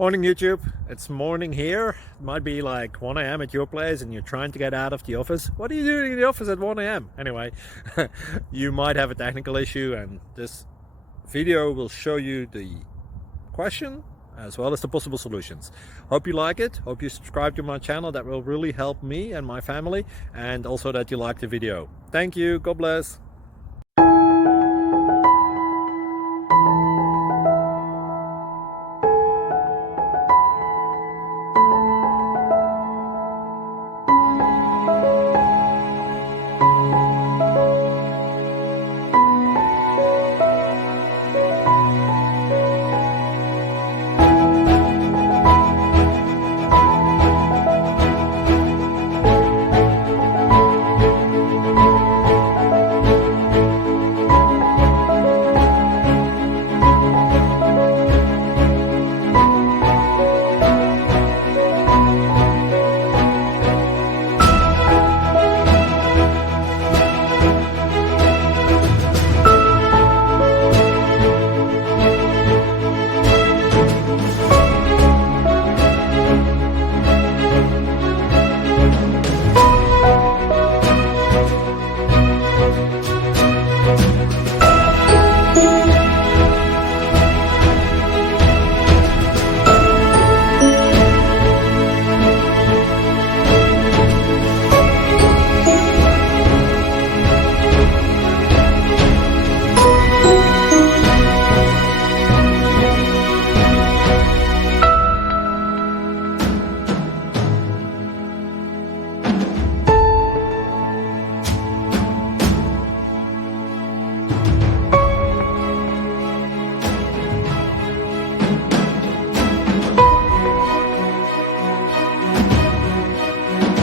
Morning YouTube, it's morning here. It might be like 1 a.m. at your place and you're trying to get out of the office. What are you doing in the office at 1 a.m.? Anyway, you might have a technical issue and this video will show you the question as well as the possible solutions. Hope you like it, hope you subscribe to my channel. That will really help me and my family, and also that you like the video. Thank you, God bless.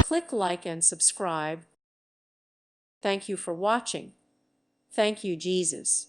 Click like and subscribe. Thank you for watching. Thank you, Jesus.